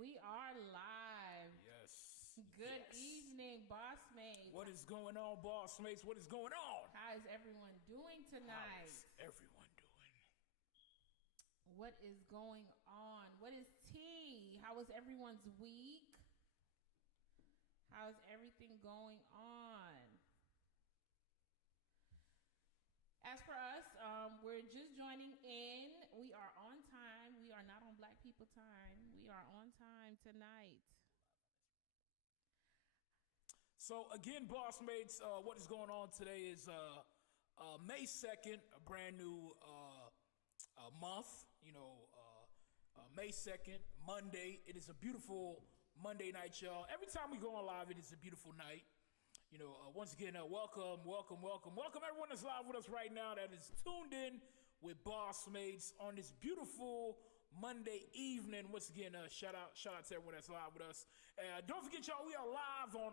we are live. Yes. Good evening, boss mates. What is going on, boss mates? What is going on? How is everyone doing tonight? How is everyone doing? What is going on? What is tea? How was everyone's week? How is everything going on? As for us, we're just joining in. We are on time. We are not on Black people time. We are on time tonight. So again, boss mates, what is going on today is May 2nd, a brand new month. May 2nd, Monday. It is a beautiful Monday night, y'all. Every time we go on live, it is a beautiful night. Once again, welcome everyone that's live with us right now that is tuned in with Boss Mates on this beautiful Monday evening. Once again, shout out to everyone that's live with us. Don't forget, y'all, we are live on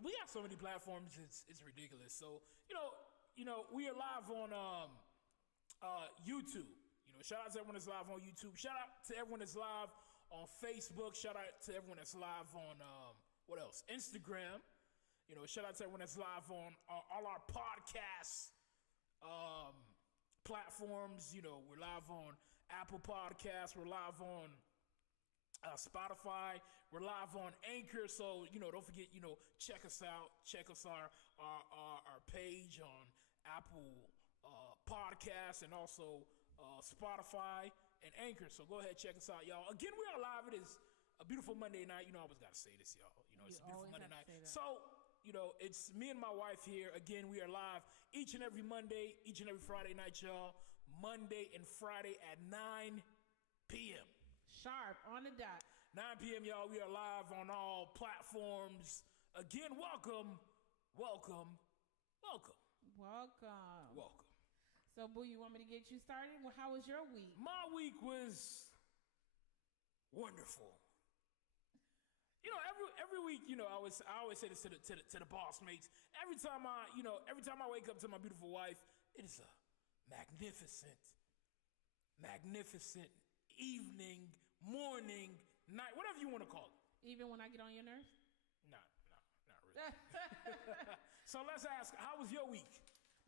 we have so many platforms, it's ridiculous. So, we are live on YouTube. Shout out to everyone that's live on YouTube. Shout out to everyone that's live on Facebook. Shout out to everyone that's live on what else? Instagram. Shout out to everyone that's live on all our podcasts platforms. We're live on Apple Podcasts. We're live on Spotify. We're live on Anchor. So, don't forget, check us out. Check us our page on Apple Podcasts and also Spotify and Anchor. So go ahead, check us out, y'all. Again, we are live. It is a beautiful Monday night. I always got to say this, y'all. It's a beautiful Monday night. So, it's me and my wife here. Again, we are live each and every Monday, each and every Friday night, y'all. Monday and Friday at 9 p.m. Sharp, on the dot. 9 p.m., y'all. We are live on all platforms. Again, welcome. So, Boo, you want me to get you started? Well, how was your week? My week was wonderful. Every week, I always say this to the boss mates. Every time I wake up to my beautiful wife, it is a magnificent evening, morning, night, whatever you want to call it. Even when I get on your nerves? No, not really. So let's ask, how was your week?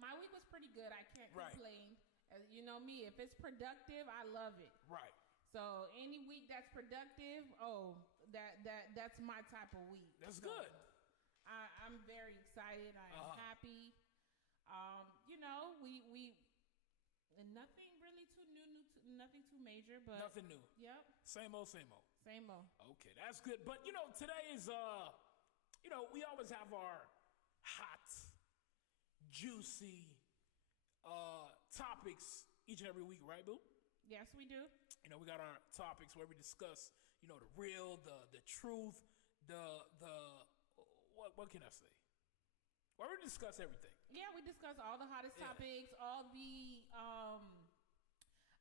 My week was pretty good. I can't complain. You know me, if it's productive, I love it. Right. So any week that's productive, that's my type of week. That's good. I'm very excited. I am happy. We nothing really too new, nothing too major, but nothing new. Yep. Same old. Okay, that's good. But today is we always have our hot, juicy topics each and every week, right, Boo? Yes, we do. We got our topics where we discuss, the real, the truth, what can I say? Where we discuss everything. Yeah, we discuss all the hottest topics, all the,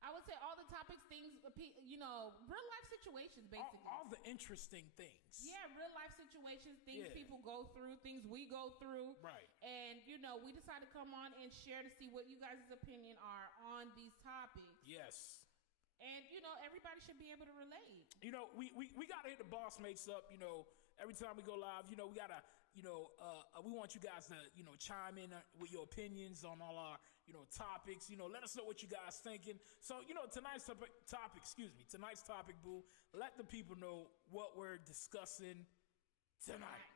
I would say all the topics, things, real life situations, basically. All the interesting things. Yeah, real life situations, things people go through, things we go through. Right. And, we decided to come on and share to see what you guys' opinion are on these topics. Yes. And, everybody should be able to relate. We got to hit the boss mates up, every time we go live, we got to, we want you guys to, chime in with your opinions on all our, topics. Let us know what you guys thinking. So, tonight's topic, Boo, let the people know what we're discussing tonight.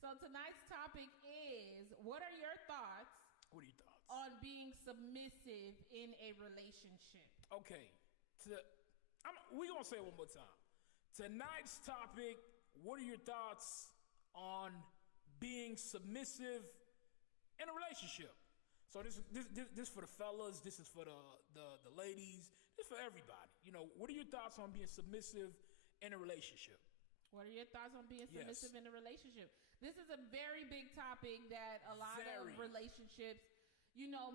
So tonight's topic is, what are your thoughts? What are your thoughts? On being submissive in a relationship. Okay. We're going to say it one more time. Tonight's topic, what are your thoughts on being submissive in a relationship? So this for the fellas, this is for the ladies, this is for everybody. What are your thoughts on being submissive in a relationship? What are your thoughts on being submissive in a relationship? This is a very big topic that a lot of relationships,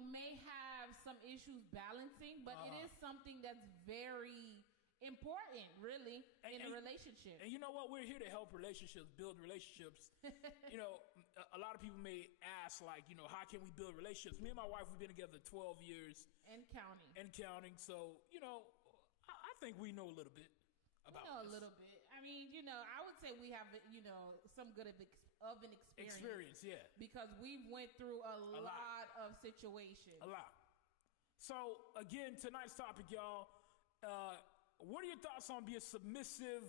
may have some issues balancing, but it is something that's very important, really, in a relationship. And you know what? We're here to help relationships, build relationships. A lot of people may ask, how can we build relationships? Me and my wife, we've been together 12 years. And counting. So, I think we know a little bit. about a little bit. I mean, I would say we have, some good of an experience. Yeah. Because we've went through a lot of situations. A lot. So, again, tonight's topic, y'all, what are your thoughts on being submissive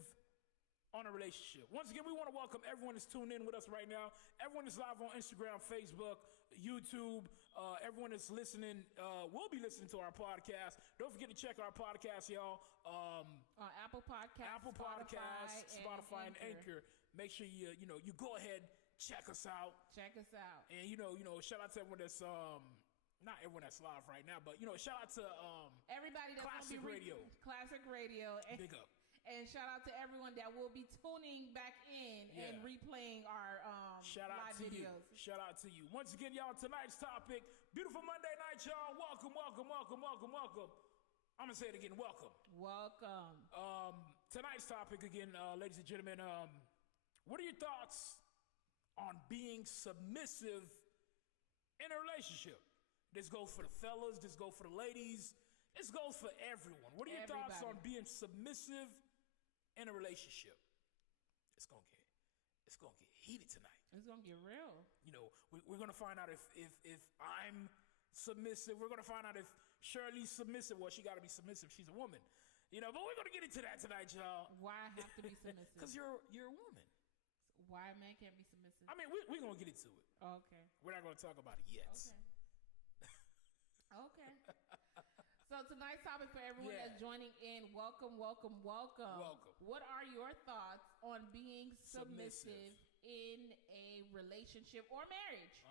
on a relationship? Once again, we want to welcome everyone that's tuned in with us right now. Everyone that's live on Instagram, Facebook, YouTube. Everyone that's listening, will be listening to our podcast. Don't forget to check our podcast, y'all. On Apple Podcasts, Spotify, and Anchor. Make sure you go ahead, check us out. And shout out to everyone that's not everyone that's live right now, but shout out to everybody that's Classic Radio. Classic Radio. Big up. And shout out to everyone that will be tuning back in and replaying our live videos. Shout out to you. Once again, y'all, tonight's topic, beautiful Monday night, y'all. Welcome. I'm going to say it again, welcome. Tonight's topic, again, ladies and gentlemen, what are your thoughts on being submissive in a relationship? This goes for the fellas, this goes for the ladies, this goes for everyone. What are your thoughts on being submissive in a relationship? It's gonna get heated tonight. It's gonna get real. We're gonna find out if I'm submissive. We're gonna find out if Shirley's submissive. Well, she gotta be submissive. She's a woman. But we're gonna get into that tonight, y'all. Why I have to be submissive? Because you're a woman. Why a man can't be submissive? I mean, we're gonna get into it. Okay. We're not gonna talk about it yet. Okay. So tonight's topic for everyone that's joining in, welcome. What are your thoughts on being submissive in a relationship or marriage?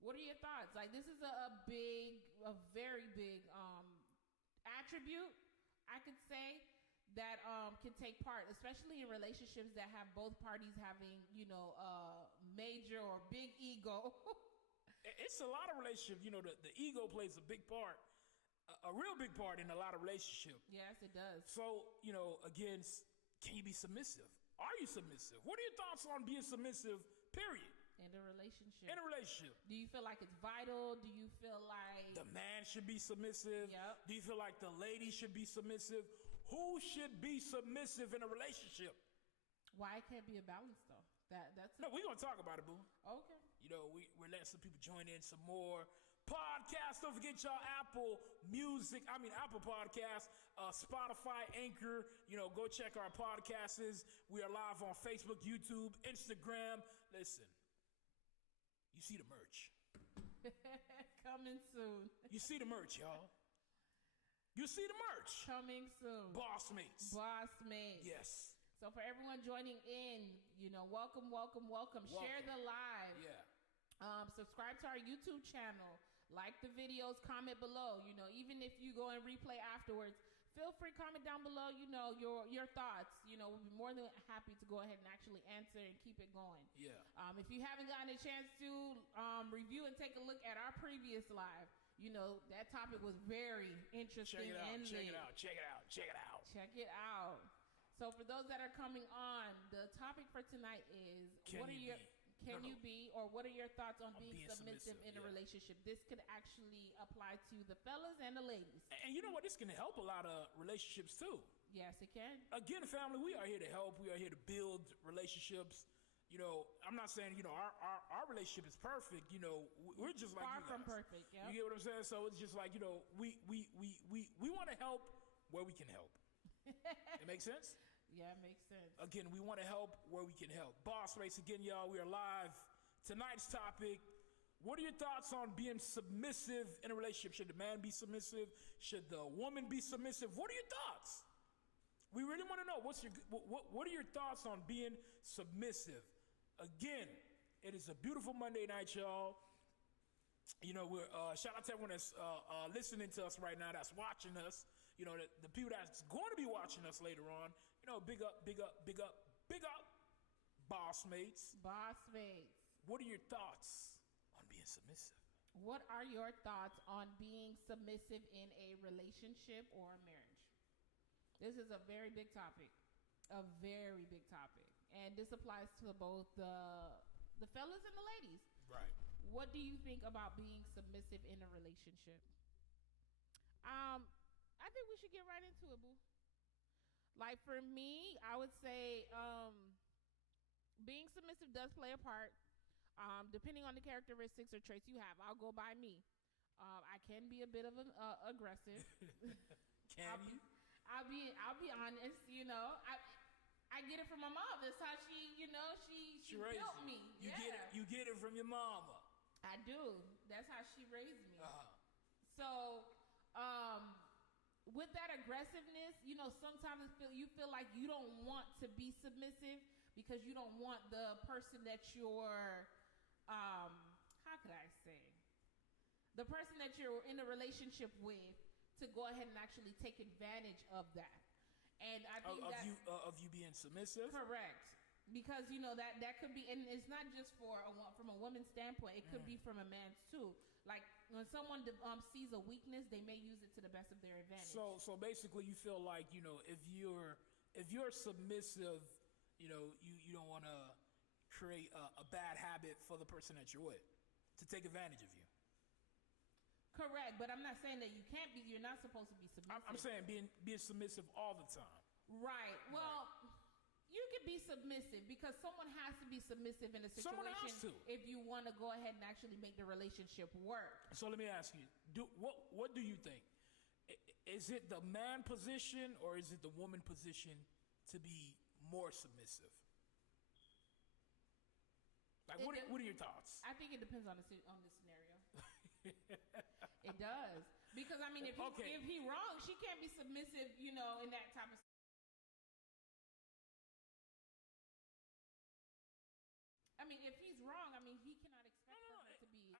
What are your thoughts? Like, this is a very big attribute, I could say, that can take part, especially in relationships that have both parties having, major or big ego. It's a lot of relationships, the ego plays a big part, a real big part in a lot of relationships. Yes, it does. So, again, can you be submissive? Are you submissive? What are your thoughts on being submissive, period? In a relationship. Do you feel like it's vital? Do you feel like the man should be submissive? Yep. Do you feel like the lady should be submissive? Who should be submissive in a relationship? Why it can't be a balance, though? No, we're going to talk about it, boo. Okay. We're letting some people join in some more podcasts. Don't forget y'all Apple Podcasts, Spotify, Anchor. Go check our podcasts. We are live on Facebook, YouTube, Instagram. Listen, you see the merch. Coming soon. You see the merch, y'all. You see the merch. Coming soon. Boss Mates. Yes. So for everyone joining in, welcome. Share the live. Yeah. Subscribe to our YouTube channel. Like the videos. Comment below. Even if you go and replay afterwards, feel free to comment down below. Your thoughts. We'll be more than happy to go ahead and actually answer and keep it going. Yeah. If you haven't gotten a chance to review and take a look at our previous live, that topic was very interesting. Check it out. So for those that are coming on, the topic for tonight is what are your thoughts on being submissive in a relationship? This could actually apply to the fellas and the ladies. And you know what? This can help a lot of relationships too. Yes, it can. Again, family, we are here to help. We are here to build relationships. I'm not saying, our relationship is perfect. We're just like far from perfect. Yeah. You get what I'm saying? So it's just like, we want to help where we can help. It makes sense? Yeah, it makes sense. Again, we want to help where we can help. Boss Race, again, y'all, we are live. Tonight's topic, what are your thoughts on being submissive in a relationship? Should the man be submissive? Should the woman be submissive? What are your thoughts? We really want to know. What are your thoughts on being submissive? Again, it is a beautiful Monday night, y'all. We're shout out to everyone that's listening to us right now, that's watching us. The people that's going to be watching us later on. Big up, Boss Mates. What are your thoughts on being submissive? What are your thoughts on being submissive in a relationship or a marriage? This is a very big topic. And this applies to both the fellas and the ladies. Right. What do you think about being submissive in a relationship? I think we should get right into it, boo. Like for me, I would say being submissive does play a part. Depending on the characteristics or traits you have, I'll go by me. I can be a bit of an aggressive. Can you? I'll be honest. You know, I get it from my mom. That's how she, you know, she built me. You get it from your mama. I do. That's how she raised me. So, with that aggressiveness, you know, sometimes you feel like you don't want to be submissive because you don't want the person that you're, how could I say, the person that you're in a relationship with to go ahead and actually take advantage of that. And I think of you being submissive. Correct. Because you know that could be, and it's not just from a woman's standpoint. It could be from a man's too. Like when someone sees a weakness, they may use it to the best of their advantage. So basically, you feel like, you know, if you're submissive, you know, you don't want to create a bad habit for the person that you're with to take advantage of you. Correct, but I'm not saying that you can't be. You're not supposed to be submissive. I'm saying being submissive all the time. Right. Well. Right. You can be submissive because someone has to be submissive in a situation. Someone has to. If you want to go ahead and actually make the relationship work. So let me ask you, what do you think? Is it the man position or is it the woman position to be more submissive? Like, what are your thoughts? I think it depends on the scenario. It does. Because, I mean, if he wrong, she can't be submissive, you know, in that type of. I mean, if he's wrong, I mean, he cannot expect her to be.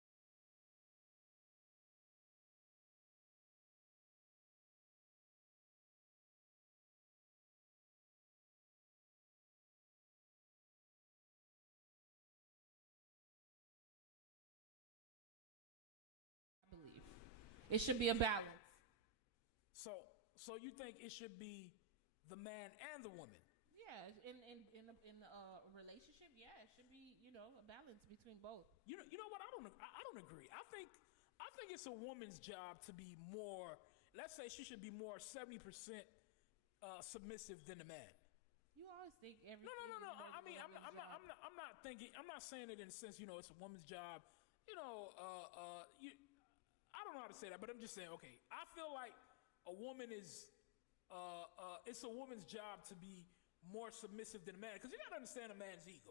I believe it should be a balance. So you think it should be the man and the woman? Yeah, in a relationship, yeah, it should be, you know, a balance between both. You know what? I don't agree. I think it's a woman's job to be more. Let's say she should be more 70% submissive than the man. You always think everything. No. I mean, I'm not thinking. I'm not saying it in the sense, you know, it's a woman's job. You know, I don't know how to say that, but I'm just saying. Okay, I feel like a woman is. It's a woman's job to be more submissive than a man, because you got to understand a man's ego.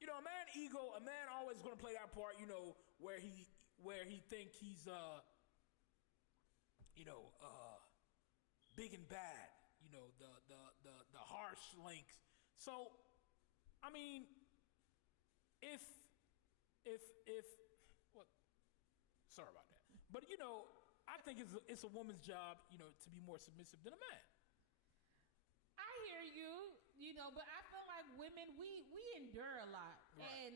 You know, a man always going to play that part, you know, where he think he's big and bad, you know, the harsh links. So I mean, if what, sorry about that, but you know, I think it's a woman's job, you know, to be more submissive than a man. I hear you, you know, but I feel like women, we endure a lot. Right. And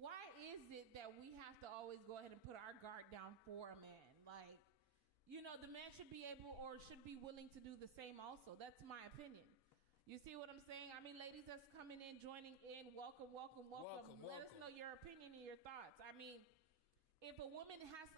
why is it that we have to always go ahead and put our guard down for a man? Like, you know, the man should be able or should be willing to do the same also. That's my opinion. You see what I'm saying? I mean, ladies that's coming in, joining in, welcome. Let us know your opinion and your thoughts. I mean, if a woman has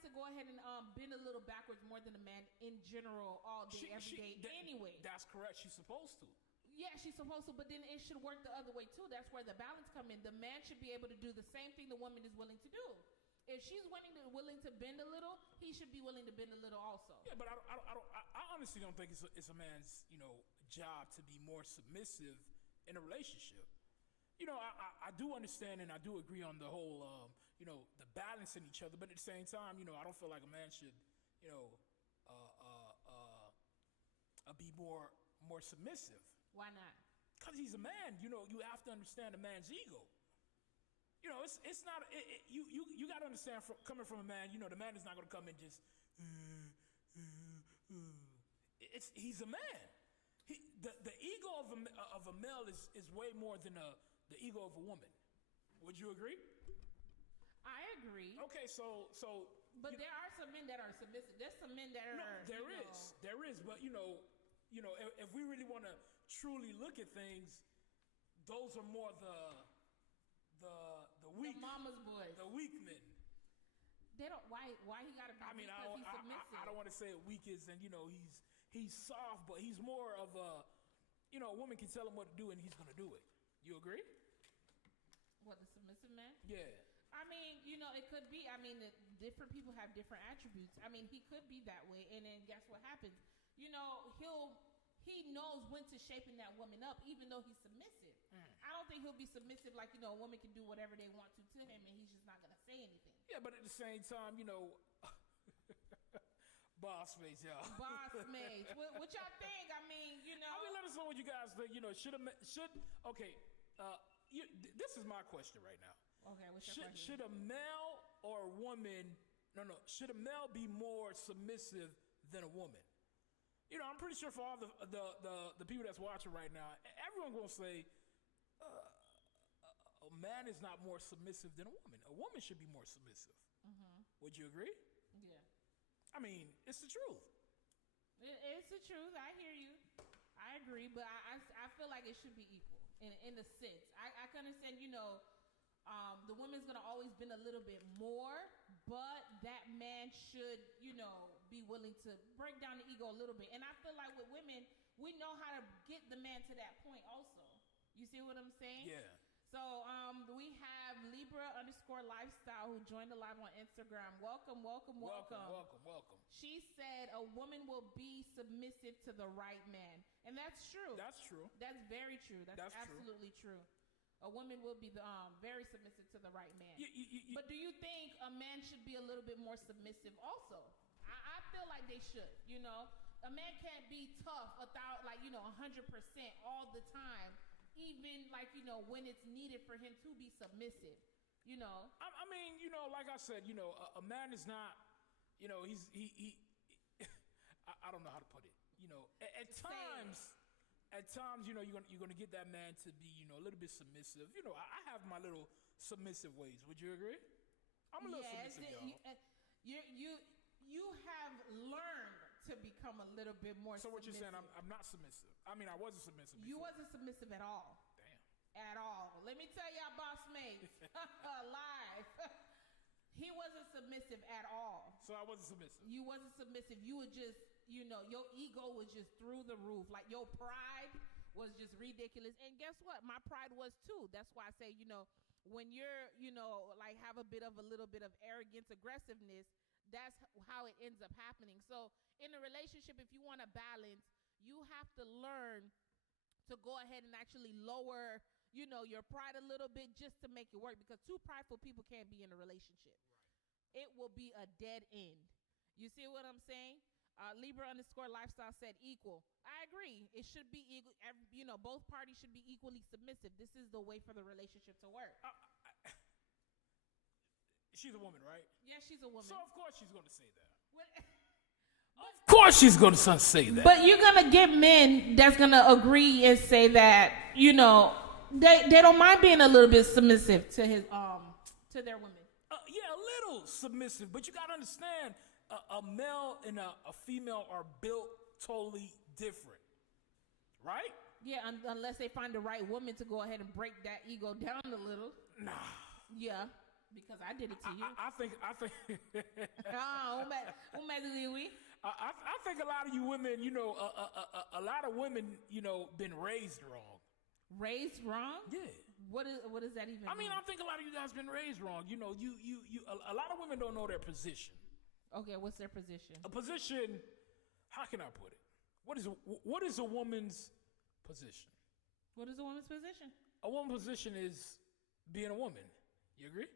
to go ahead and bend a little backwards more than a man in general all day, every day anyway. That's correct. She's supposed to. Yeah, she's supposed to, but then it should work the other way too. That's where the balance come in. The man should be able to do the same thing the woman is willing to do. If she's willing to bend a little, he should be willing to bend a little also. Yeah, but I honestly don't think it's a man's, you know, job to be more submissive in a relationship. You know, I do understand and I do agree on the whole, you know, the balance in each other. But at the same time, you know, I don't feel like a man should, you know, be more submissive. Why not? Because he's a man. You know, you have to understand a man's ego. You know, it's not. You got to understand coming from a man. You know, the man is not going to come and just. He's a man. The ego of a male is way more than the ego of a woman. Would you agree? I agree. Okay, so. But there are some men that are submissive. There's some men that are. No, there is. But you know, if we really want to truly look at things, those are more the weak. The mama's boys. The weak men. They don't. Why he got to be? I mean, because he's submissive. I don't want to say it weak is, and you know, he's soft, but he's more of a, a woman can tell him what to do and he's gonna do it. You agree? What, the submissive man? Yeah. I mean, it could be. I mean, different people have different attributes. I mean, he could be that way, and then guess what happens? He knows when to shaping that woman up, even though he's submissive. I don't think he'll be submissive like, a woman can do whatever they want to him, and he's just not gonna say anything. Yeah, but at the same time, boss mates, y'all. Boss mates. What y'all think? I mean, let us know what you guys think. This is my question right now. Okay, what's your question? Should a male or a woman, should a male be more submissive than a woman? I'm pretty sure for all the people that's watching right now, everyone's gonna say a man is not more submissive than a woman. A woman should be more submissive. Mm-hmm. Would you agree? Yeah. I mean, it's the truth. It's the truth. I hear you. I agree, but I feel like it should be equal in a sense. I can understand, the woman's gonna always been a little bit more, but that man should, be willing to break down the ego a little bit. And I feel like with women, we know how to get the man to that point also. You see what I'm saying? Yeah. So we have Libra_lifestyle who joined the live on Instagram. Welcome. She said a woman will be submissive to the right man. And that's true. That's true. That's very true. That's absolutely true. A woman will be very submissive to the right man. But do you think a man should be a little bit more submissive also? I feel like they should, A man can't be tough 100% all the time, even when it's needed for him to be submissive, I mean, like I said, a man is not, he's I don't know how to put it. At times, you're gonna get that man to be, a little bit submissive. I have my little submissive ways. Would you agree? I'm a little submissive, y'all. You have learned to become a little bit more submissive. So what you're saying, I'm not submissive. I mean, I wasn't submissive before. You wasn't submissive at all. Damn. At all. Let me tell y'all, boss mates, live. He wasn't submissive at all. So I wasn't submissive. You wasn't submissive. You were just, your ego was just through the roof. Like your pride was just ridiculous. And guess what? My pride was too. That's why I say, when you're, have a little bit of arrogance, aggressiveness, that's how it ends up happening. So in a relationship, if you want to balance, you have to learn to go ahead and actually lower, your pride a little bit just to make it work, because two prideful people can't be in a relationship. Right. It will be a dead end. You see what I'm saying? Libra_lifestyle said equal. I agree. It should be equal. Both parties should be equally submissive. This is the way for the relationship to work. She's a woman, right? Yeah, she's a woman. So of course she's going to say that. Of course she's going to say that. But you're going to get men that's going to agree and say that, they don't mind being a little bit submissive to to their women. Yeah, a little submissive, but you got to understand, a male and a female are built totally different, right? Yeah, unless they find the right woman to go ahead and break that ego down a little. Nah. Yeah. Because I did it to you. I think. I think a lot of you women, a lot of women, been raised wrong. Raised wrong? Yeah. What does that even mean? I think a lot of you guys been raised wrong. A lot of women don't know their position. Okay, what's their position? A position. How can I put it? What is a woman's position? What is a woman's position? A woman's position is being a woman. You agree?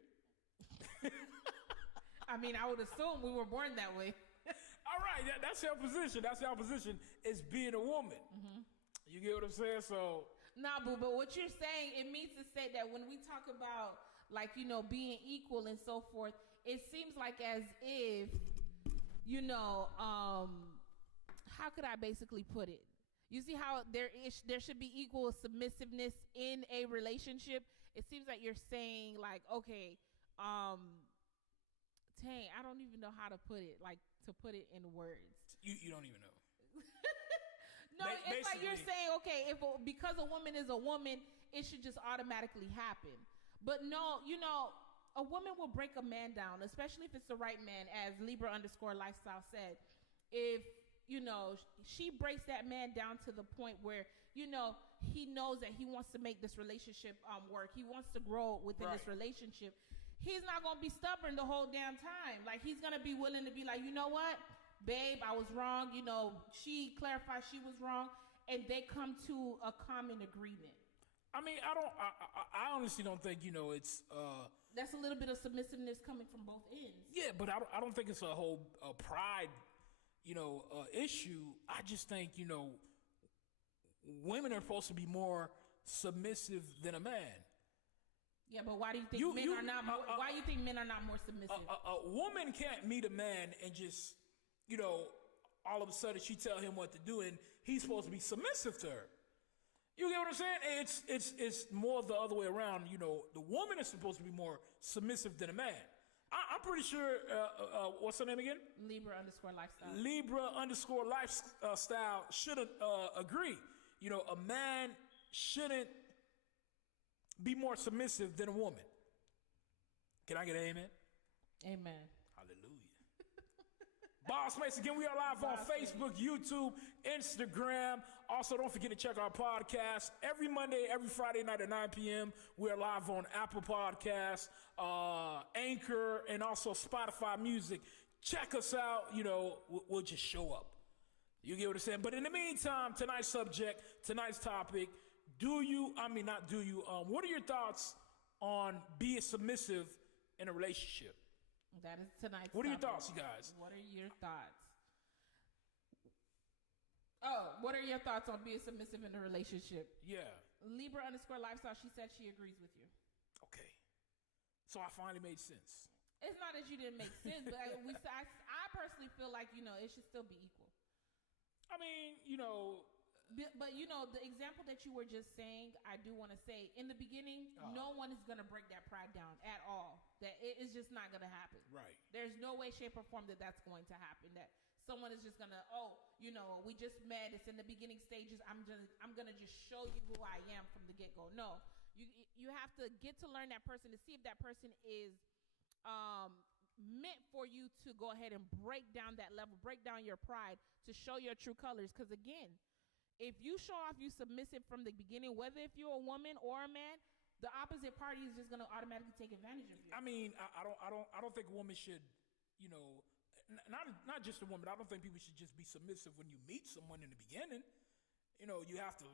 I mean, I would assume we were born that way. All right, that's your position. That's your position, is being a woman. Mm-hmm. You get what I'm saying? So. Nah, boo, but what you're saying, it means to say that when we talk about, being equal and so forth, it seems like as if, how could I basically put it? You see how there should be equal submissiveness in a relationship? It seems like you're saying, okay, I don't even know how to put it, to put it in words. You don't even know. No, it's like you're saying, okay, because a woman is a woman, it should just automatically happen. But no, a woman will break a man down, especially if it's the right man, as Libra_lifestyle said. If, she breaks that man down to the point where, he knows that he wants to make this relationship work. He wants to grow within this relationship. He's not going to be stubborn the whole damn time. Like, he's going to be willing to be like, you know what, babe, I was wrong. She clarified she was wrong, and they come to a common agreement. I mean, I honestly don't think, it's... That's a little bit of submissiveness coming from both ends. Yeah, but I don't think it's a whole pride, issue. I just think, women are supposed to be more submissive than a man. Yeah, but why do you think men are not more? Why do you think men are not more submissive? A woman can't meet a man and just, all of a sudden she tell him what to do, and he's supposed to be submissive to her. You get what I'm saying? It's more the other way around. The woman is supposed to be more submissive than a man. I'm pretty sure. What's her name again? Libra_lifestyle. Libra_lifestyle shouldn't agree. A man shouldn't be more submissive than a woman. Can I get an amen? Amen. Boss Mates, again, we are live on Facebook, YouTube, Instagram. Also, don't forget to check our podcast every Monday, every Friday night at 9 p.m. We are live on Apple Podcasts, Anchor, and also Spotify Music. Check us out. We'll just show up. You get what I'm saying? But in the meantime, tonight's subject, tonight's topic, what are your thoughts on being submissive in a relationship? That is tonight's What are your topic. thoughts, you guys? What are your thoughts? What are your thoughts on being submissive in a relationship? Yeah. Libra_lifestyle, she said she agrees with you. Okay. So I finally made sense. It's not that you didn't make sense, but I personally feel like, it should still be equal. I mean, But the example that you were just saying, I do want to say, in the beginning, no one is going to break that pride down at all. That it is just not going to happen. Right. There's no way, shape, or form that that's going to happen. That someone is just going to, we just met. It's in the beginning stages. I'm going to just show you who I am from the get-go. No. You have to get to learn that person to see if that person is meant for you to go ahead and break down that level, break down your pride to show your true colors. Because again, if you show off you submissive from the beginning, whether if you're a woman or a man, the opposite party is just going to automatically take advantage of you. I mean, I don't think a woman should, not just a woman. I don't think people should just be submissive when you meet someone in the beginning. You have to,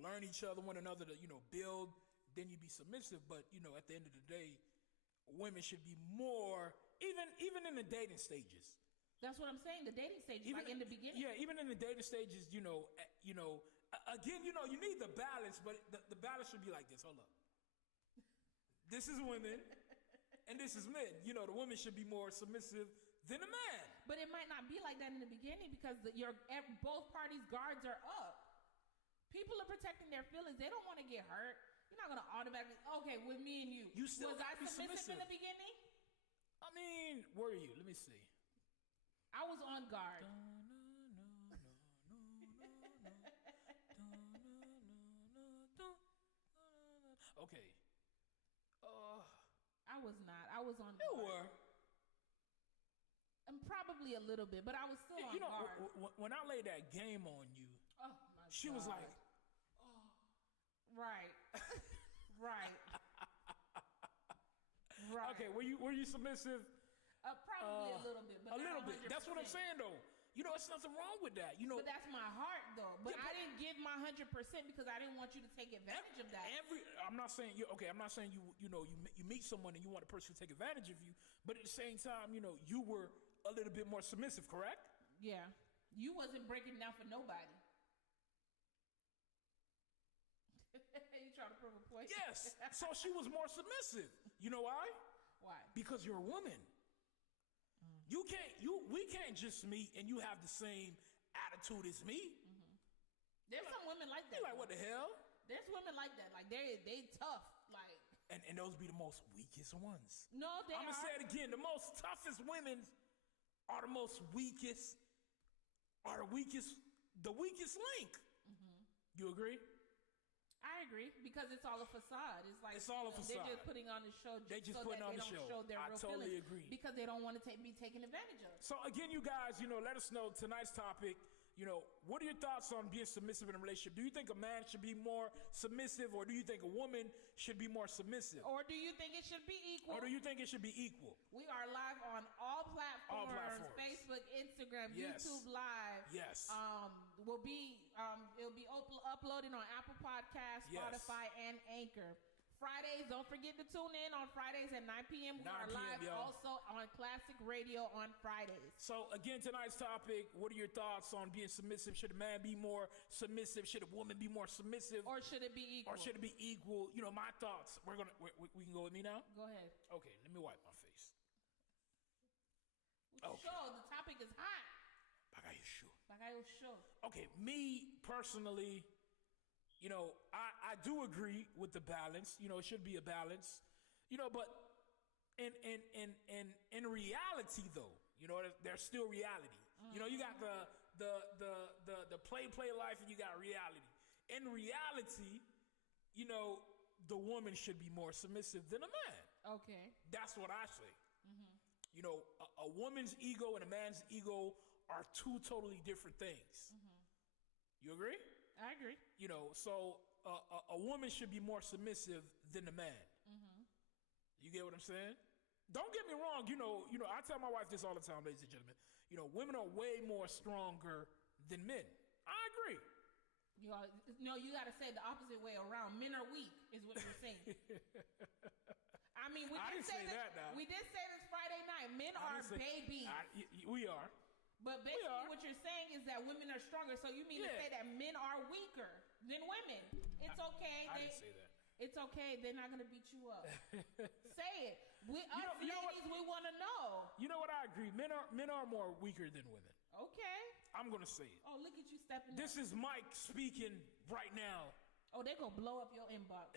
learn each other, one another to, build. Then you be submissive. But at the end of the day, women should be more, even in the dating stages. That's what I'm saying. The dating stages, like in the beginning. Yeah, even in the dating stages, again, you need the balance, but the balance should be like this. Hold up. This is women, and this is men. The woman should be more submissive than a man. But it might not be like that in the beginning because both parties' guards are up. People are protecting their feelings. They don't want to get hurt. You're not going to automatically, okay, with me and you. Was I submissive in the beginning? I mean, were you? Let me see. I was on guard. Okay. I was not. I was on guard. You were. And probably a little bit, but I was still on guard. When I laid that game on you, she was like, right. Right. Right. Okay, were you submissive? Probably a little bit, but a little bit. That's what I'm saying, though. It's nothing wrong with that. But that's my heart, though. But I didn't give my 100% because I didn't want you to take advantage of that. I'm not saying you. Okay, I'm not saying you. You meet someone and you want a person to take advantage of you, but at the same time, you were a little bit more submissive, correct? Yeah, you wasn't breaking down for nobody. You trying to prove a point? Yes. So she was more submissive. You know why? Why? Because you're a woman. We can't just meet and you have the same attitude as me. Mm-hmm. There's some women like that. You're like, what the hell? There's women like that. Like they tough. Like and those be the most weakest ones. No, I'm gonna say it again. The most toughest women are the most weakest. The weakest link. Mm-hmm. You agree? I agree because it's all a facade. It's like it's all a facade. They're just putting on the show just so that they don't show their real totally feelings agree. Because they don't want to be taken advantage of. So again, you guys, let us know tonight's topic. What are your thoughts on being submissive in a relationship? Do you think a man should be more submissive, or do you think a woman should be more submissive? Or do you think it should be equal? We are live on all platforms. Facebook, Instagram, yes. YouTube Live. Yes. It'll be uploaded on Apple Podcasts, Spotify, and Anchor. Fridays, don't forget to tune in on Fridays at 9 p.m. We are live also on Classic Radio on Fridays. So, again, tonight's topic, what are your thoughts on being submissive? Should a man be more submissive? Should a woman be more submissive? Or should it be equal? My thoughts. We can go with me now? Go ahead. Okay, let me wipe my face. Show, the topic is hot. Bagayo show. Okay, me personally... I do agree with the balance. It should be a balance. But in reality, though, there's still reality. You got the play life, and you got reality. In reality, the woman should be more submissive than a man. Okay, that's what I say. A woman's ego and a man's ego are two totally different things. You agree? I agree. So a woman should be more submissive than a man. You get what I'm saying? Don't get me wrong. I tell my wife this all the time, ladies and gentlemen. Women are way more stronger than men. I agree. You got to say the opposite way around. Men are weak, is what you're saying. I mean, we did say this Friday night. Men are babies. We are. But basically what you're saying is that women are stronger. So you mean to say that men are weaker than women. It's okay. I didn't say that. It's okay. They're not going to beat you up. Say it. Ladies, we want to know. You know what? I agree. Men are more weaker than women. Okay. I'm going to say it. Oh, look at you stepping This up. is Mike speaking right now. Oh, they're going to blow up your inbox.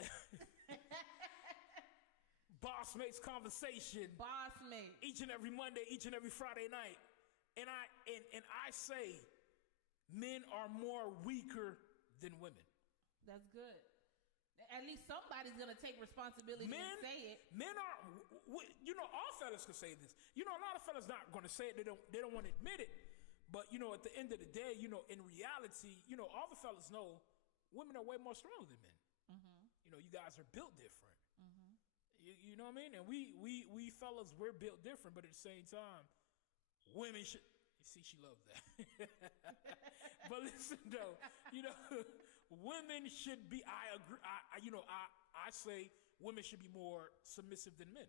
Boss Mates Conversation. Boss Mates. Each and every Monday, each and every Friday night. And I say men are more weaker than women. That's good. At least somebody's going to take responsibility and say it. Men are, all fellas can say this. A lot of fellas not going to say it. They don't want to admit it. But, at the end of the day, in reality, all the fellas know women are way more stronger than men. You guys are built different. You know what I mean? And we fellas, we're built different, but at the same time, women should... You see, she loves that. But listen, though, women should be... I agree. I say women should be more submissive than men.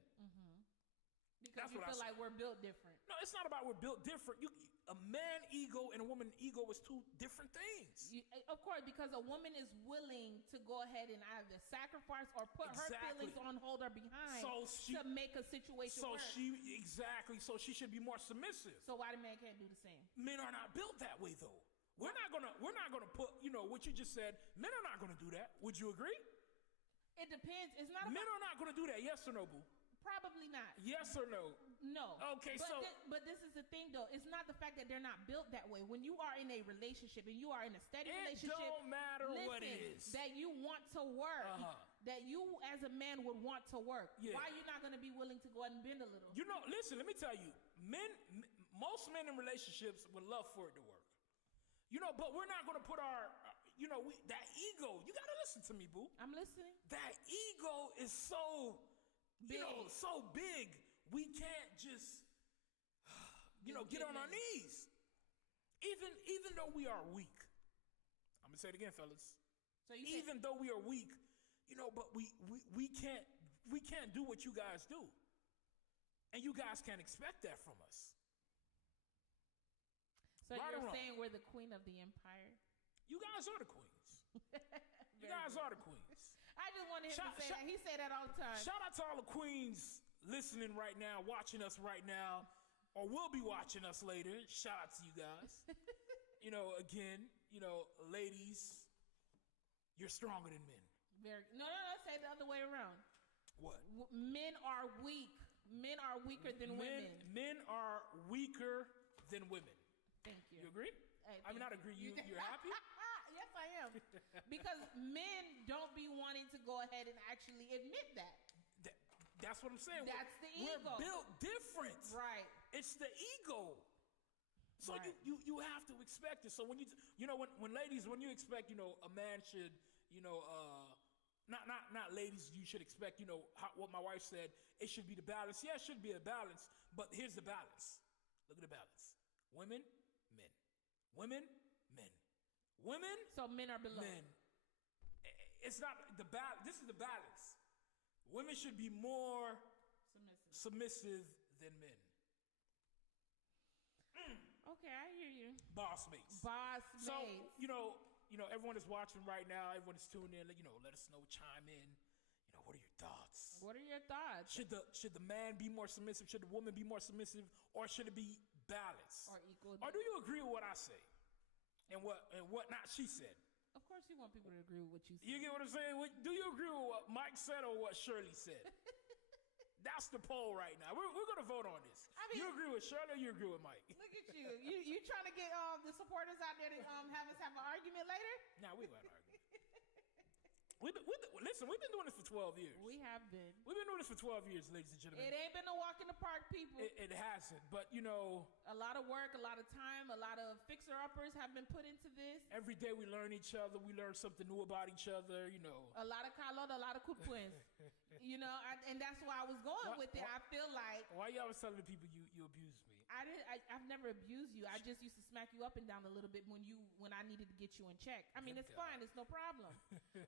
Because you feel like we're built different. No, it's not about we're built different. A man ego and a woman ego is two different things. Of course, because a woman is willing to go ahead and either sacrifice or put her feelings on hold or behind to make a situation work. So she should be more submissive. So why the man can't do the same? Men are not built that way, though. We're not gonna put what you just said. Men are not gonna do that. Would you agree? It depends. It's not. Men are not gonna do that. Yes or no, boo? Probably not. Yes or no? No. Okay, but this is the thing, though. It's not the fact that they're not built that way. When you are in a relationship and you are in a steady relationship, it don't matter what it is that you want to work, that you as a man would want to work. Yeah. Why are you not going to be willing to go ahead and bend a little? Listen. Let me tell you, most men in relationships would love for it to work. But we're not going to put our, that ego. You got to listen to me, boo. I'm listening. That ego is so big. So big, we can't just, get on our knees. Even though we are weak. I'm gonna say it again, fellas. So even though we are weak, but we can't do what you guys do, and you guys can't expect that from us. So right, you're saying we're the queen of the empire? You guys are the queens. You guys are the queens. I just wanted him to say that. He say that all the time. Shout out to all the queens listening right now, watching us right now, or will be watching us later. Shout out to you guys. Again, ladies, you're stronger than men. No, say the other way around. What? Men are weak. Men are weaker than women. Men are weaker than women. Thank you. You agree? I mean, not agree. You're happy? Yes, I am. Because men don't be wanting to go ahead and actually admit that. That's what I'm saying. That's the ego. We're built different. Right. It's the ego. So you have to expect it. So when when ladies, when you expect, a man should, not ladies, you should expect, what my wife said, it should be the balance. Yeah, it should be a balance, but here's the balance. Look at the balance. Women, men. Women, men. Women. So men are below. Men. It's not the balance. This is the balance. Women should be more submissive than men. Okay, I hear you. Boss mates. So, everyone is watching right now. Everyone is tuning in. Let us know. Chime in. What are your thoughts? What are your thoughts? Should the man be more submissive? Should the woman be more submissive? Or should it be balanced? Or equal? Or do you agree with what I say? And what not she said? Of course you want people to agree with what you said. You get what I'm saying? Do you agree with what Mike said or what Shirley said? That's the poll right now. We're going to vote on this. You agree with Shirley or you agree with Mike? Look at you. You trying to get the supporters out there to have us have an argument later? Nah, we got an argument. Listen, we've been doing this for 12 years. We have been. We've been doing this for 12 years, ladies and gentlemen. It ain't been a walk in the park, people. It hasn't, but a lot of work, a lot of time, a lot of fixer-uppers have been put into this. Every day we learn each other. We learn something new about each other, A lot of kalot, a lot of kukwins. And that's why I was going with it. I feel like. Why you always telling the people you abuse me? I've never abused you. I just used to smack you up and down a little bit when I needed to get you in check. I mean, it's fine. It's no problem.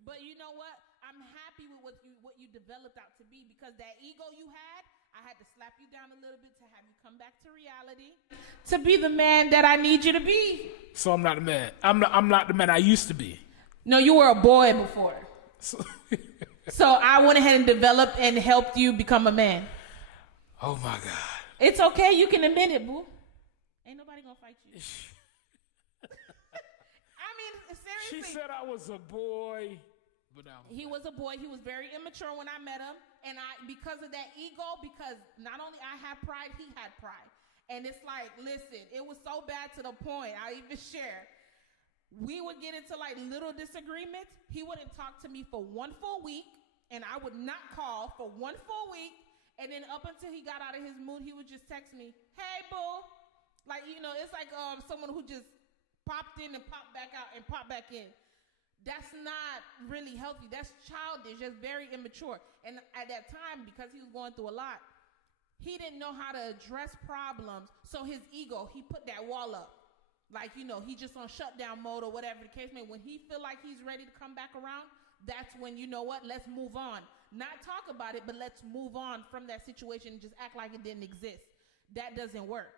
But you know what? I'm happy with what you developed out to be, because that ego you had, I had to slap you down a little bit to have you come back to reality, to be the man that I need you to be. So I'm not the man. I'm not the man I used to be. No, you were a boy before. So I went ahead and developed and helped you become a man. Oh my God. It's okay. You can admit it, boo. Ain't nobody gonna fight you. I mean, seriously. She said I was a boy, but now he was a boy. He was very immature when I met him, and because of that ego, because not only I had pride, he had pride, and it's like, listen, it was so bad to the point I even share. We would get into like little disagreements. He wouldn't talk to me for one full week, and I would not call for one full week. And then up until he got out of his mood, he would just text me, "Hey, boo." Like, it's like someone who just popped in and popped back out and popped back in. That's not really healthy. That's childish. That's very immature. And at that time, because he was going through a lot, he didn't know how to address problems. So his ego, he put that wall up. Like, he just on shutdown mode or whatever the case may be. When he feel like he's ready to come back around, that's when, let's move on. Not talk about it, but let's move on from that situation and just act like it didn't exist. That doesn't work.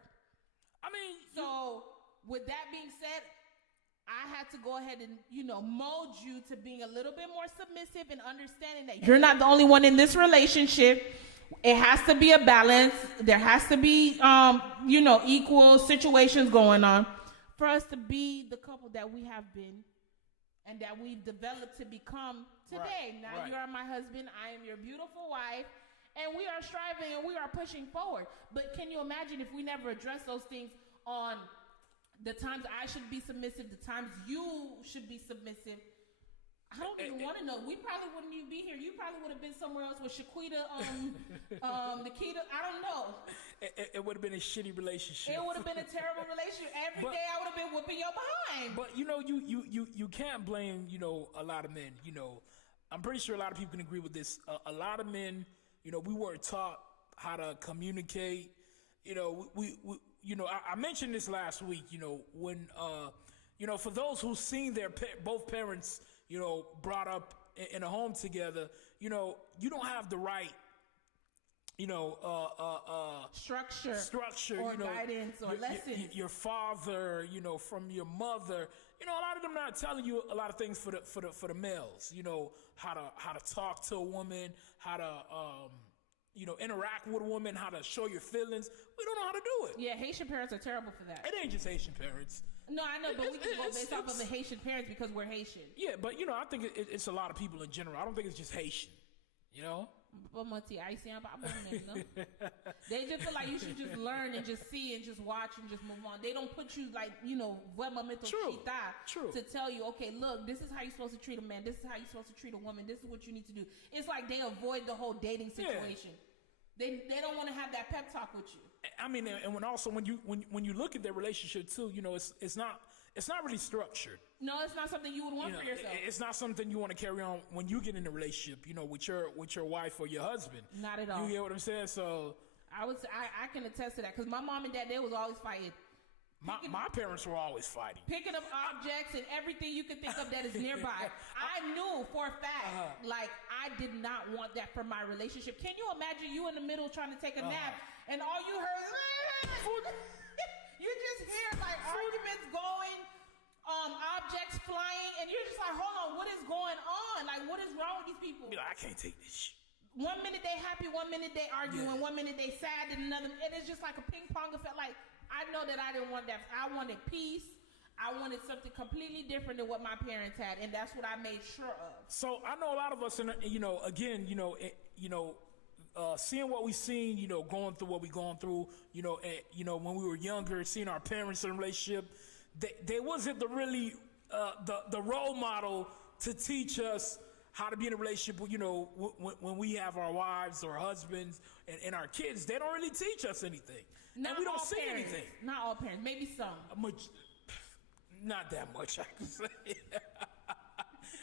I mean, so with that being said, I had to go ahead and, mold you to being a little bit more submissive and understanding that you're not the only one in this relationship. It has to be a balance. There has to be, equal situations going on for us to be the couple that we have been and that we've developed to become today. Right, now, you are my husband. I am your beautiful wife. And we are striving and we are pushing forward. But can you imagine if we never address those things on the times I should be submissive, the times you should be submissive? I don't even want to know. We probably wouldn't even be here. You probably would have been somewhere else with Shaquita, Nikita. I don't know. It would have been a shitty relationship. It would have been a terrible relationship. Every day I would have been whooping your behind. But you can't blame a lot of men. I'm pretty sure a lot of people can agree with this. A lot of men, we weren't taught how to communicate. I mentioned this last week. When for those who've seen their both parents, brought up in a home together, you don't have the right, structure or guidance or lessons. Your father, from your mother, a lot of them not telling you a lot of things for the males. How to talk to a woman, how to interact with a woman, how to show your feelings. We don't know how to do it. Yeah, Haitian parents are terrible for that. It ain't just Haitian parents. No, I know, but we can go based off of the Haitian parents because we're Haitian. Yeah, but I think it's a lot of people in general. I don't think it's just Haitian. They just feel like you should just learn and just see and just watch and just move on. They don't put you like, True. to tell you, okay, look, this is how you're supposed to treat a man. This is how you're supposed to treat a woman. This is what you need to do. It's like they avoid the whole dating situation. They don't want to have that pep talk with you. I mean, and when you look at their relationship too, you know, it's not really structured. No, it's not something you would want for yourself. It's not something you want to carry on when you get in a relationship, you know, with your wife or your husband. Not at all. You get what I'm saying? So I can attest to that because my mom and dad, they was always fighting. My parents were always fighting. Picking up objects and everything you could think of that is nearby. I knew for a fact, like, I did not want that for my relationship. Can you imagine you in the middle trying to take a nap and all you heard is, you just hear, like, arguments going, objects flying, and you're just like, hold on, what is going on? Like, what is wrong with these people? I can't take this shit. One minute they happy, one minute they arguing, one minute they sad, and another, and it's just like a ping pong effect. Like, I know that I didn't want that. I wanted peace. I wanted something completely different than what my parents had, and that's what I made sure of. So I know a lot of us, seeing what we've seen, going through what we've gone through, when we were younger, seeing our parents in a relationship, they wasn't the role model to teach us how to be in a relationship. When we have our wives or husbands and our kids, they don't really teach us anything. Not and we don't all see parents. anything. Not all parents, maybe some. Not that much, I can say.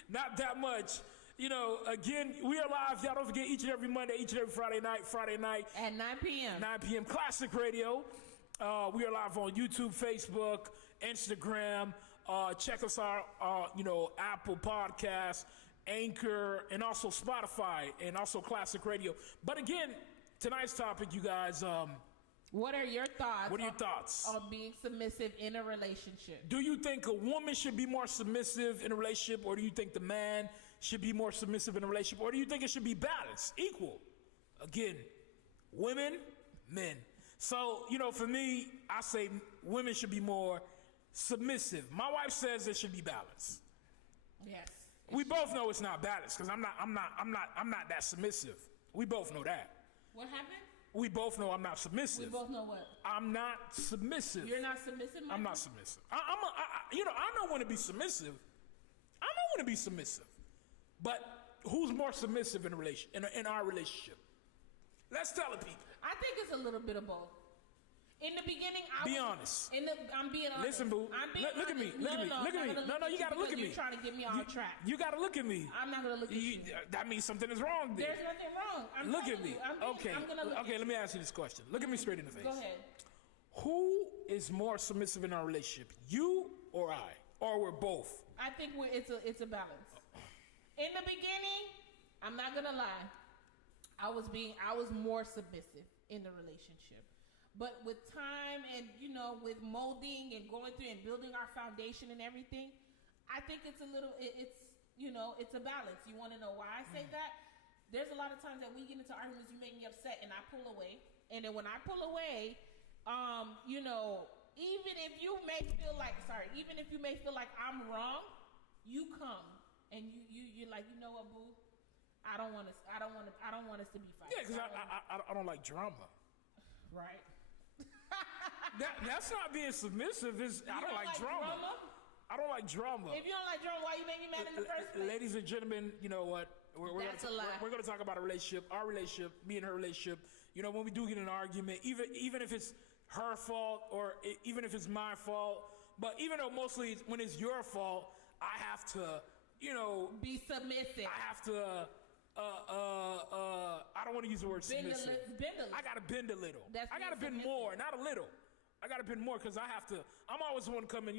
Not that much. Again, we are live. Y'all don't forget, each and every Monday, each and every Friday night. At 9 p.m. 9 p.m. Classic Radio. We are live on YouTube, Facebook, Instagram. Check us out, Apple Podcasts, Anchor, and also Spotify, and also Classic Radio. But again, tonight's topic, you guys, what are your thoughts? What are your thoughts on being submissive in a relationship? Do you think a woman should be more submissive in a relationship, or do you think the man should be more submissive in a relationship, or do you think it should be balanced, equal? Again, women, men. So, for me, I say women should be more submissive. My wife says it should be balanced. Yes. We both know it's not balanced because I'm not that submissive. We both know that. What happened? We both know I'm not submissive. We both know what? I'm not submissive. You're not submissive, Michael? I'm not submissive. I know when to be submissive. I know when to be submissive. But who's more submissive in our relationship? Let's tell the people. I think it's a little bit of both. In the beginning, Be honest. I'm being honest. Listen, boo. Look at me. Look at me. No, you gotta look at me. You're trying to get me off track. You gotta look at me. I'm not gonna look at you. That means something is wrong there. There's nothing wrong. Look at me. Okay, let me ask you this question. Look at me straight in the face. Go ahead. Who is more submissive in our relationship? You or I? Or we're both? I think it's a balance. In the beginning, I'm not gonna lie, I was more submissive in the relationship. But with time and, with molding and going through and building our foundation and everything, I think it's a balance. You want to know why I say that? There's a lot of times that we get into arguments, you make me upset, and I pull away. And then when I pull away, even if you may feel like I'm wrong, you come and you're like, you know what, boo? I don't want us to be fighting. Yeah, because I don't like drama. Right. That's not being submissive. I don't like drama. I don't like drama. If you don't like drama, why you make me mad in the first place? Ladies and gentlemen, you know what? We're That's a lie. We're going to talk about our relationship, me and her relationship. When we do get in an argument, even if it's her fault or even if it's my fault, but even though mostly when it's your fault, I have to, be submissive. I have to. I don't want to use the word submissive. Bend a little. I got to bend a little. I got to bend submissive. more, not a little. I got to bend more because I'm always the one to come in,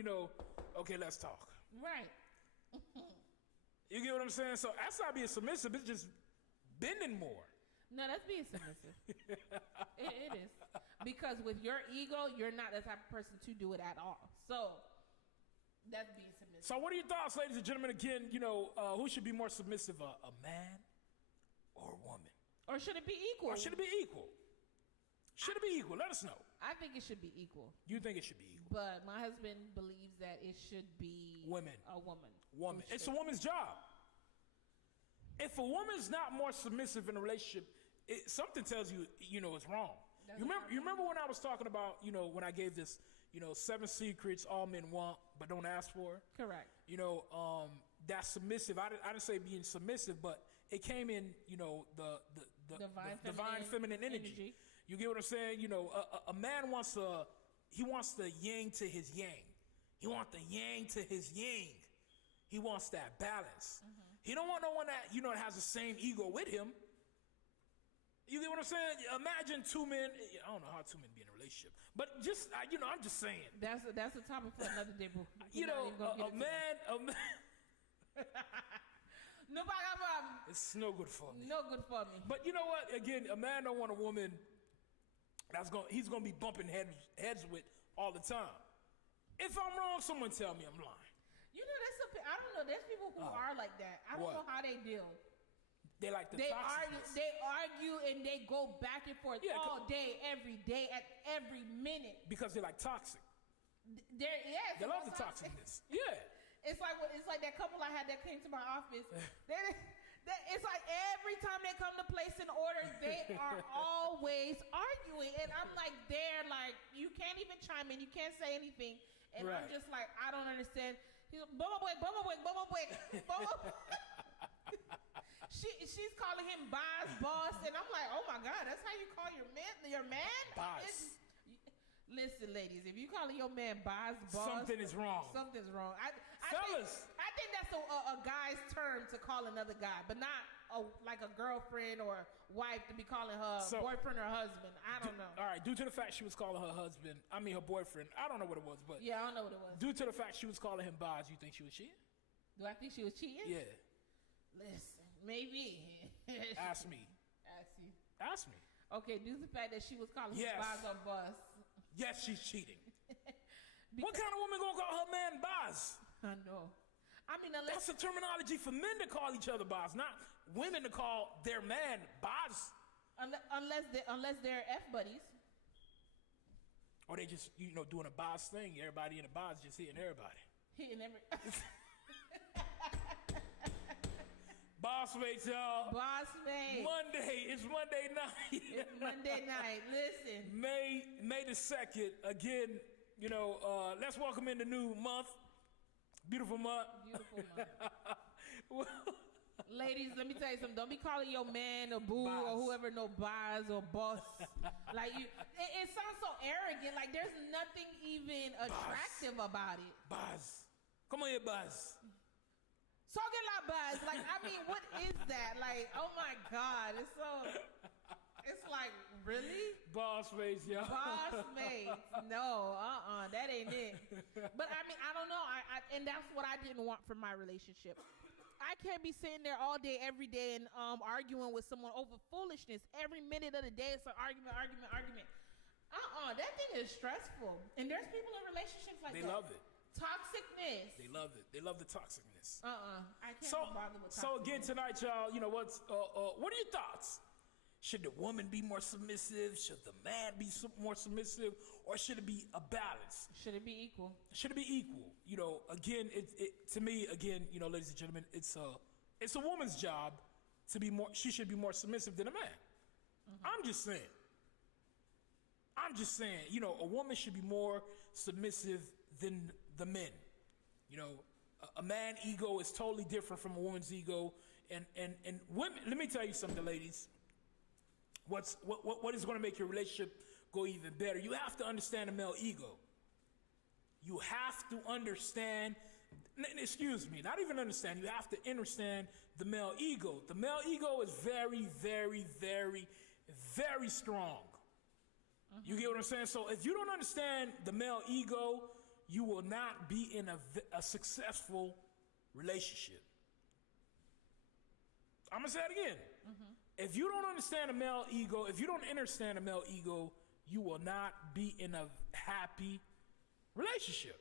okay, let's talk. Right. You get what I'm saying? So that's not being submissive. It's just bending more. No, that's being submissive. it is. Because with your ego, you're not the type of person to do it at all. So that's being submissive. So what are your thoughts, ladies and gentlemen? Again, who should be more submissive, a man or a woman? Or should it be equal? Or should it be equal? Should it be equal? Let us know. I think it should be equal. You think it should be equal? But my husband believes that it should be women. A woman. It's a woman's job. If a woman's not more submissive in a relationship, something tells you, it's wrong. You remember when I was talking about, when I gave this, 7 secrets all men want but don't ask for? Correct. That's submissive. I didn't say being submissive, but it came in, divine feminine energy. You get what I'm saying? You know, a man wants the yin to his yang. He wants the yang to his yin. He wants that balance. He don't want no one that, you know, that has the same ego with him. You get what I'm saying? Imagine two men. I don't know how two men be in a relationship, but just you know, I'm just saying. That's a topic for another day, bro. You know, a man. Nobody got problem. It's no good for me. No good for me. But you know what? Again, a man don't want a woman he's gonna be bumping heads with all the time. If I'm wrong, someone tell me I'm lying. You know, I don't know. There's people who are like that. I don't know how they deal. They like the toxicness. They argue and they go back and forth all day, every day, at every minute. Because they're like toxic. They love the toxicness. Yeah. It's like that couple I had that came to my office. It's like every time they come to place an order, they are always arguing. And I'm like, you can't even chime in. You can't say anything. And I'm just like, I don't understand. He's like, bumma boy. She's calling him boss, and I'm like, oh my God, that's how you call your man? Boss. Listen, ladies, if you calling your man boss, something is wrong. Something's wrong. Fellas, I think that's a guy's term to call another guy, but not like a girlfriend or wife to be calling her boyfriend or husband. I don't know. All right, due to the fact she was calling her boyfriend, I don't know what it was, but yeah, I don't know what it was. Due to the fact she was calling him boss, you think she was cheating? Do I think she was cheating? Yeah. Listen, maybe. Ask me. Okay, due to the fact that she was calling him boss or boss. Yes, she's cheating. What kind of woman gonna call her man boss? I know. I mean, that's a terminology for men to call each other boss, not women to call their man boss. Unless they're F buddies. Or they just, you know, doing a boss thing. Everybody in a boss just hitting everybody. Boss mates, y'all. Boss mates. It's Monday night. It's Monday night. Listen. May the 2nd. Again, you know, let's welcome in the new month. Beautiful month. Ladies, let me tell you something. Don't be calling your man or boo or whoever no boss or boss. Like it sounds so arrogant. Like there's nothing even attractive about it. Boss. Come on here, boss. Talking like buzz, like I mean, what is that? Like, oh my God, it's like really? Boss mates, y'all. Boss mates, no, that ain't it. But I mean, I don't know, and that's what I didn't want from my relationship. I can't be sitting there all day, every day, and arguing with someone over foolishness. Every minute of the day, it's an argument. That thing is stressful, and there's people in relationships like that. They love it. Toxicness. They love it. They love the toxicness. I can't be bothered with toxicness. So again tonight, y'all, you know what are your thoughts? Should the woman be more submissive? Should the man be more submissive? Or should it be a balance? Should it be equal? Should it be equal? You know, again, to me, again, you know, ladies and gentlemen, it's a woman's job to be more. She should be more submissive than a man. I'm just saying. You know, a woman should be more submissive than the men. You know, a man ego is totally different from a woman's ego, and women. Let me tell you something, ladies. What is going to make your relationship go even better? You have to understand the male ego. You have to understand. Excuse me, not even understand. You have to understand the male ego. The male ego is very, very, very, very strong. You get what I'm saying? So if you don't understand the male ego, you will not be in a successful relationship. I'm going to say it again. If you don't understand the male ego, if you don't understand the male ego, you will not be in a happy relationship.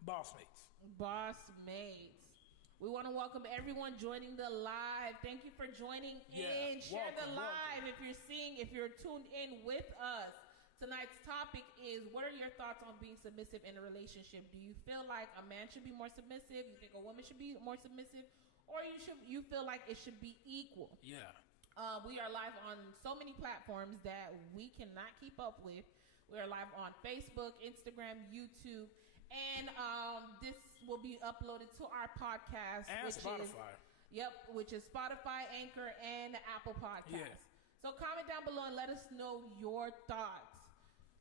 Boss mates. We want to welcome everyone joining the live. Thank you for joining in. Share the live if you're tuned in with us. Tonight's topic is, what are your thoughts on being submissive in a relationship? Do you feel like a man should be more submissive? You think a woman should be more submissive? Or you feel like it should be equal? Yeah. We are live on so many platforms that we cannot keep up with. We are live on Facebook, Instagram, YouTube, and this will be uploaded to our podcast. And Spotify. Yep, which is Spotify, Anchor, and Apple Podcasts. Yeah. So comment down below and let us know your thoughts.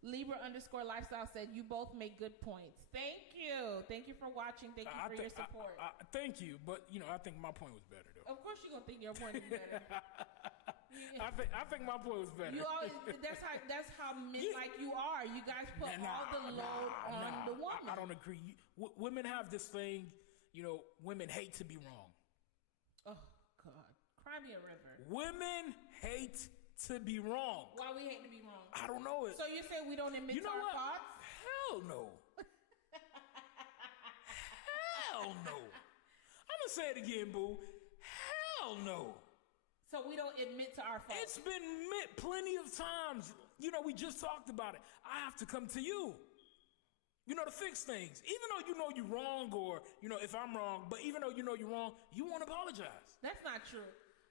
Libra_lifestyle said, you both make good points. Thank you. Thank you for watching. Thank you for your support. Thank you. But, I think my point was better, though. Of course you're going to think your point is better. I think my point was better. You always, that's how men like you are. You guys put all the load on the woman. I don't agree. Women have this thing, women hate to be wrong. Oh, God. Cry me a river. Women hate to be wrong. Why we hate to be wrong? I don't know it. So you say we don't admit to our thoughts? Hell no. Hell no. I'm going to say it again, boo. Hell no. So we don't admit to our faults. It's been admit plenty of times. We just talked about it. I have to come to you. To fix things. Even though you're wrong or, if I'm wrong, but even though you're wrong, you won't apologize. That's not true.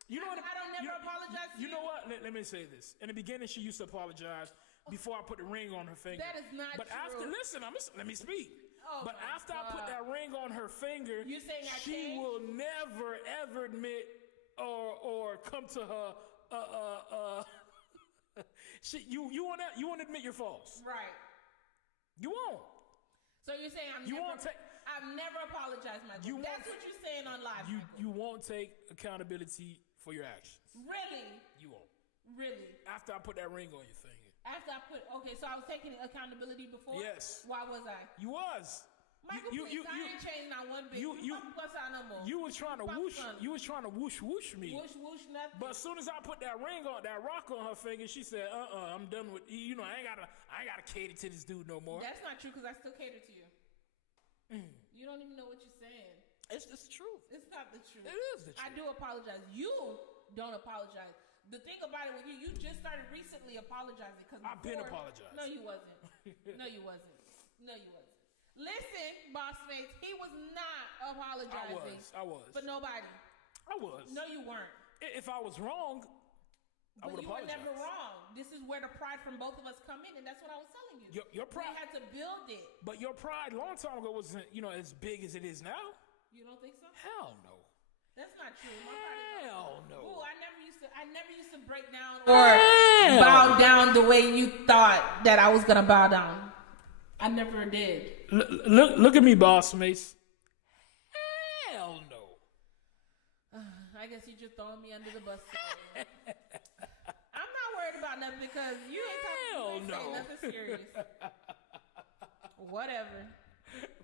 I don't never apologize to you. You know what? Let me say this. In the beginning, she used to apologize before I put the ring on her finger. That is not but true. Let me speak. Oh, but after I put that ring on her finger, she will never, ever admit or come to her, you won't admit your faults. Right. You won't. So you're saying I've never apologized, Michael. That's what you're saying on live, You won't take accountability for your actions. Really? You won't. Really? After I put that ring on your finger. So I was taking accountability before? Yes. Why was I? You was. Michael, I ain't changed not one bit. No more. You was trying to whoosh. You was trying to whoosh me. Whoosh nothing. But as soon as I put that ring on, that rock on her finger, she said, I'm done with. I ain't gotta cater to this dude no more. That's not true because I still cater to you. You don't even know what you're saying. It's the truth. It's not the truth. It is the truth. I do apologize. You don't apologize. The thing about it with you just started recently apologizing because I've been apologizing. No, you wasn't. No, you wasn't. Listen, boss mates, he was not apologizing. I was. For nobody. I was. No, you weren't. If I was wrong, I would apologize. But you were never wrong. This is where the pride from both of us come in, and that's what I was telling you. Your pride. We had to build it. But your pride a long time ago wasn't, as big as it is now. You don't think so? Hell no. That's not true. My pride Hell no. Ooh, I never used to break down or bow down the way you thought that I was gonna bow down. I never did. Look at me, boss mates. Hell no. I guess you're just throwing me under the bus. I'm not worried about nothing because you ain't saying nothing serious. Whatever.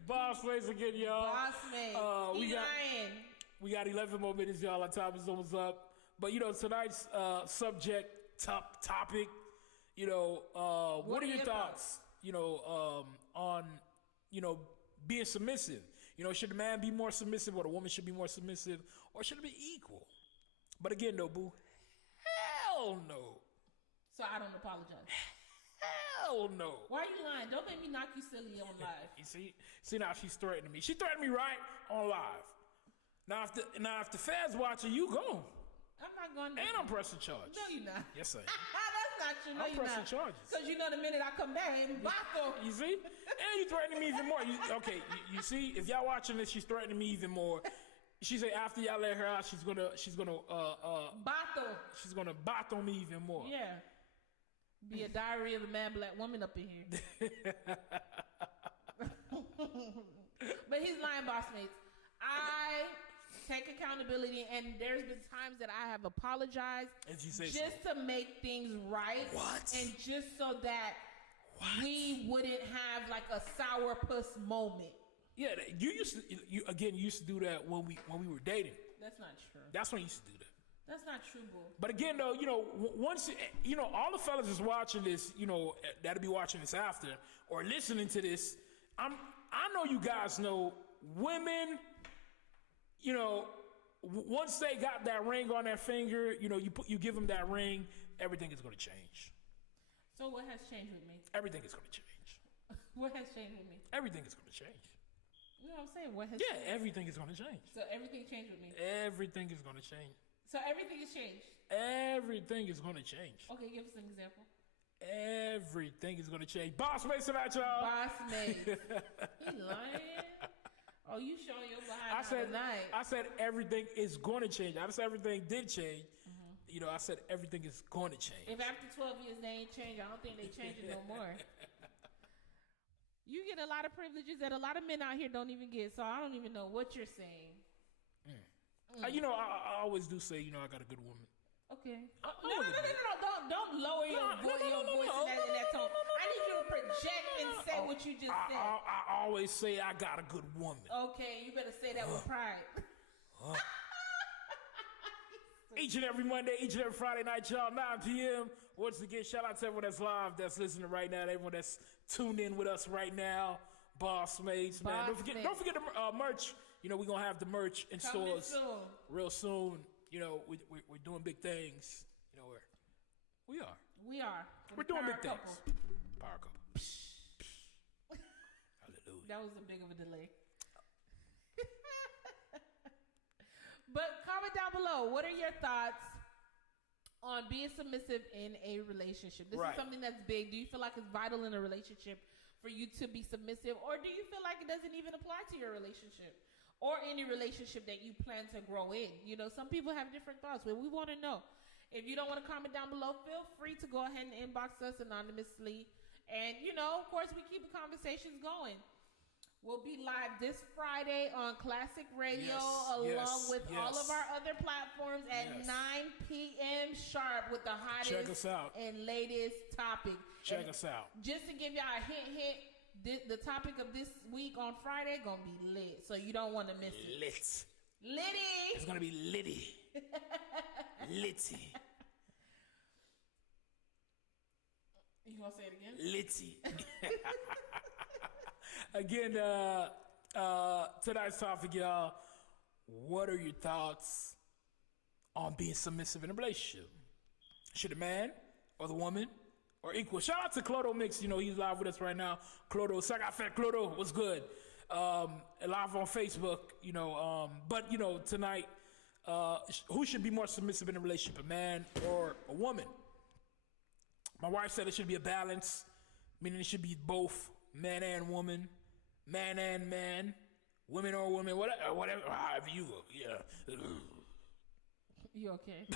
Boss mates again, y'all. Boss mates. We got 11 more minutes, y'all. Our time is almost up. But tonight's topic. What are your thoughts? On being submissive. Should the man be more submissive or the woman should be more submissive, or should it be equal? But again, though, boo, hell no. So I don't apologize. Hell no. Why are you lying? Don't make me knock you silly on live. You see now she's threatening me. She threatened me right on live. Now if the feds watching, you go. I'm not going to. And I'm pressing charges. No, you're not. Yes, I am. That's not true. No, I'm pressing charges. Because the minute I come back, you see? And you threatening me even more. You see? If y'all watching this, she's threatening me even more. She said after y'all let her out, she's gonna bato. She's gonna bato me even more. Yeah. Be a diary of a mad black woman up in here. But he's lying, boss mates. I take accountability, and there's been times that I have apologized just to make things right. What? And just so that we wouldn't have like a sourpuss moment. Yeah, you used to do that when we were dating. That's not true. That's when you used to do that. That's not true, boo. But again, though, once all the fellas is watching this, that'll be watching this after or listening to this. I know you guys know women. Once they got that ring on their finger, you give them that ring, everything is going to change. So what has changed with me? Everything is going to change. What has changed with me? Everything is going to change. You know what I'm saying? What has changed? Everything is going to change. So everything changed with me? Everything is going to change. So everything has changed? Everything is going to change. Okay, give us an example. Everything is going to change. Boss mates tonight, y'all. Boss mates. He lying? Oh, you showing your behind tonight. I said everything is going to change. I said everything did change. You know, I said everything is going to change. If after 12 years they ain't changed, I don't think they change it no more. You get a lot of privileges that a lot of men out here don't even get, so I don't even know what you're saying. You know, I always do say, you know, I got a good woman. Okay. No. Don't lower your voice in that tone. I need you to project and say what you just said. I always say I got a good woman. Okay, you better say that with pride. Each and every Monday, each and every Friday night, y'all, 9 p.m. Once again, shout out to everyone that's live, that's listening right now, everyone that's tuned in with us right now. Boss Mates, man. Don't forget the merch. You know, we're going to have the merch in stores real soon. You know, we're doing big things. You know, we are. We're doing big things. Power couple. Hallelujah. That was a big of a delay. But comment down below. What are your thoughts on being submissive in a relationship? This is something that's big. Do you feel like it's vital in a relationship for you to be submissive? Or do you feel like it doesn't even apply to your relationship? Or any relationship that you plan to grow in? You know, some people have different thoughts, but we want to know. If you don't want to comment down below, feel free to go ahead and inbox us anonymously. And, you know, of course, we keep the conversations going. We'll be live this Friday on Classic Radio along with all of our other platforms at 9 p.m. sharp with the hottest and latest topic. Check us out. Just to give y'all a hint, the topic of this week on Friday gonna be lit, so you don't want to miss it. Litty. It's gonna be litty. Litty. You gonna say it again? Litty. Again, tonight's topic, y'all. What are your thoughts on being submissive in a relationship? Should the man or the woman or equal? Shout out to Clodo Mix. You know, he's live with us right now. Clodo, Sagafet Clodo, what's good? Live on Facebook, you know. But, you know, tonight, who should be more submissive in a relationship, a man or a woman? My wife said it should be a balance, meaning it should be both man and woman. Man and man, women or women, whatever, however you go, You okay?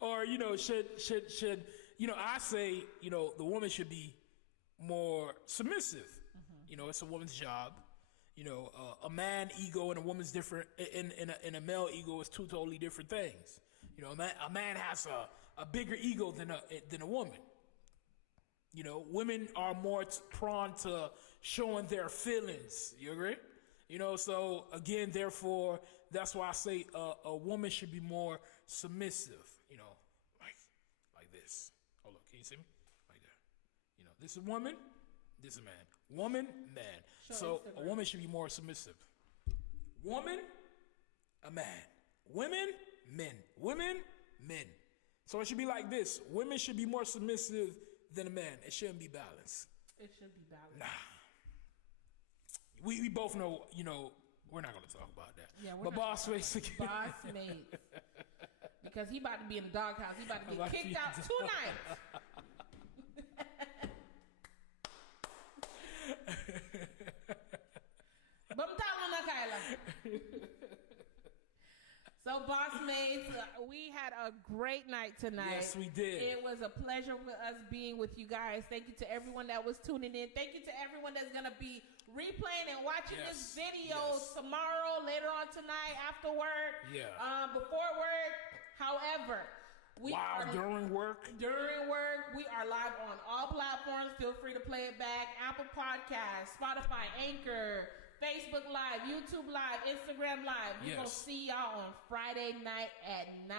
Or, you know, should, you know, I say, you know, the woman should be more submissive. You know, it's a woman's job. You know, a man ego and a woman's different, in a male ego is two totally different things. You know, a man has a bigger ego than a woman. You know, women are more prone to showing their feelings. You agree? You know, so again, therefore, that's why I say a woman should be more submissive. You know, like this. Hold on, can you see me? Like that. You know, this is a woman, this is a man. Woman, man. So a woman should be more submissive. Woman, a man. Women, men. Women, men. So it should be like this. Women should be more submissive than a man. It shouldn't be balanced. It should be balanced. Nah. We both know, you know, we're not going to talk about that. Yeah, but Boss Mates again. Boss Mates. Because he about to be in the doghouse. He about to get kicked out tonight. So, Boss Mates, we had a great night tonight. Yes, we did. It was a pleasure with us being with you guys. Thank you to everyone that was tuning in. Thank you to everyone that's going to be replaying and watching this video tomorrow, later on tonight, after work, before work. However, during work, we are live on all platforms. Feel free to play it back. Apple Podcasts, Spotify, Anchor, Facebook Live, YouTube Live, Instagram Live. We're going to see y'all on Friday night at 9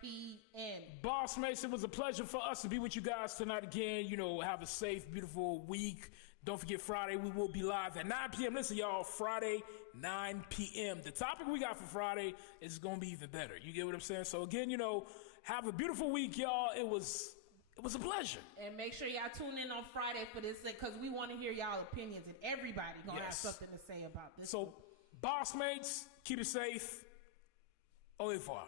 p.m. Boss Mates, it was a pleasure for us to be with you guys tonight again. You know, have a safe, beautiful week. Don't forget Friday, we will be live at 9 p.m. Listen, y'all, Friday, 9 p.m. The topic we got for Friday is going to be even better. You get what I'm saying? So, again, you know, have a beautiful week, y'all. It was a pleasure. And make sure y'all tune in on Friday for this, because we want to hear y'all opinions, and everybody going to have something to say about this. So, Boss Mates, keep it safe. Au revoir.